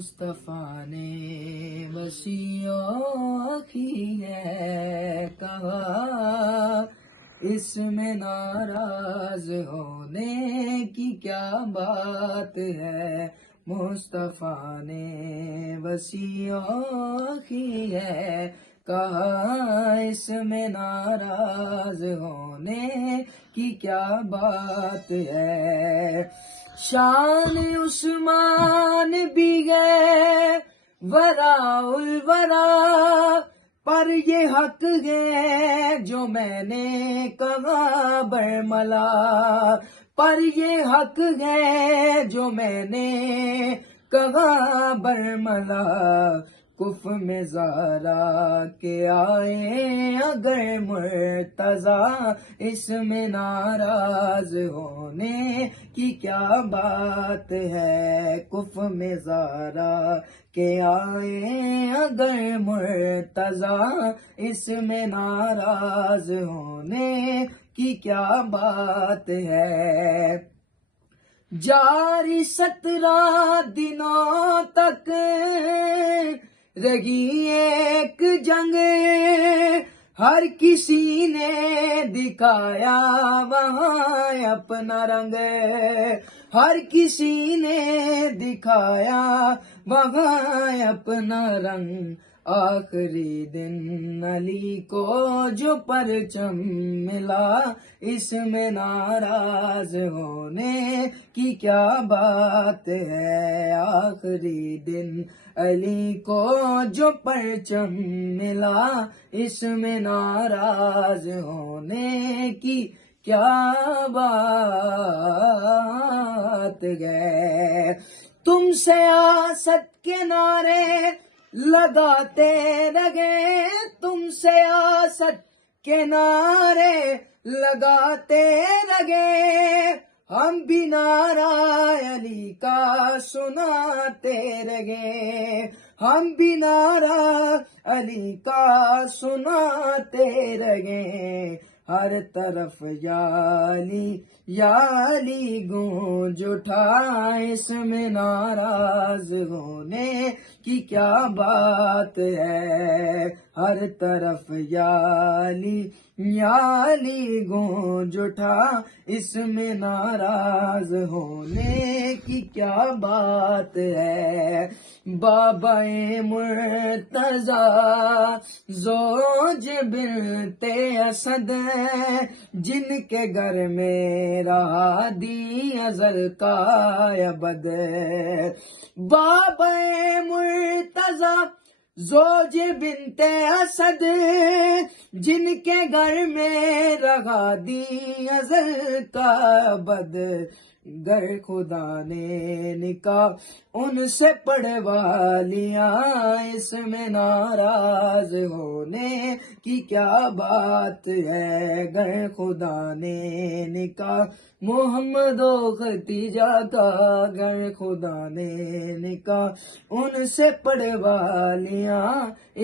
مصطفیٰ نے وسیعوں کی ہے کہا، اس میں ناراض ہونے کی کیا بات ہے، مصطفیٰ نے وسیعوں کی ہے کہا، اس میں ناراض ہونے کی کیا بات ہے۔ شان عثمان بھی ہے وراء الورا، پر یہ حق ہے جو میں نے کہا برملا، پر یہ حق ہے جو میں نے کہا برملا، کف میں زارا کے آئے اگر مرتضیٰ، اس میں ناراض ہونے کی کیا بات ہے، کف میں زارا کے آئے اگر مرتضیٰ، اس میں ناراض ہونے کی کیا بات ہے۔ جاری 17 دنوں تک رہی ایک جنگ، ہر کسی نے دکھایا وہاں اپنا رنگ، ہر کسی نے دکھایا وہاں اپنا رنگ، آخری دن علی کو جو پرچم ملا، اس میں ناراض ہونے کی کیا بات ہے، آخری دن علی کو جو پرچم ملا، اس میں ناراض ہونے کی کیا بات ہے۔ تم سیاست کے نعرے لگاتے رہے، تم سیاست کے نعرے لگاتے رہے، ہم بھی نعرہ علی کا سناتے رہے، ہم بھی نعرہ علی کا سناتے رہے، ہر طرف یا علی گونج اٹھا، اس میں ناراض ہونے کی کیا بات ہے، ہر طرف یا علی گونج اٹھا، اس میں ناراض ہونے کی کیا بات ہے۔ بابا مرتضیٰ زوج بنت اسد، جن کے گھر میں رہا دی ازل کا ابد، بابا مرتضیٰ زوج بنت اسد، جن کے گھر میں رہا دی ازل کا ابد، گر خدا نے نکاح ان سے پڑھوا لیا، اس میں ناراض ہونے کی کیا بات ہے، گر خدا نے نکاح محمد و ختیجہ کا، گر خدا نے نکاح ان سے پڑھوا لیا،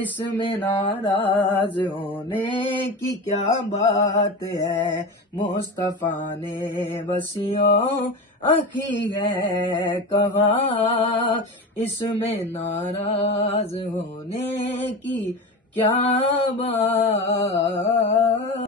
اس میں ناراض ہونے کی کیا بات ہے، مصطفیٰ نے وسیعوں کی ہے کہا، اس میں ناراض ہونے کی کیا بات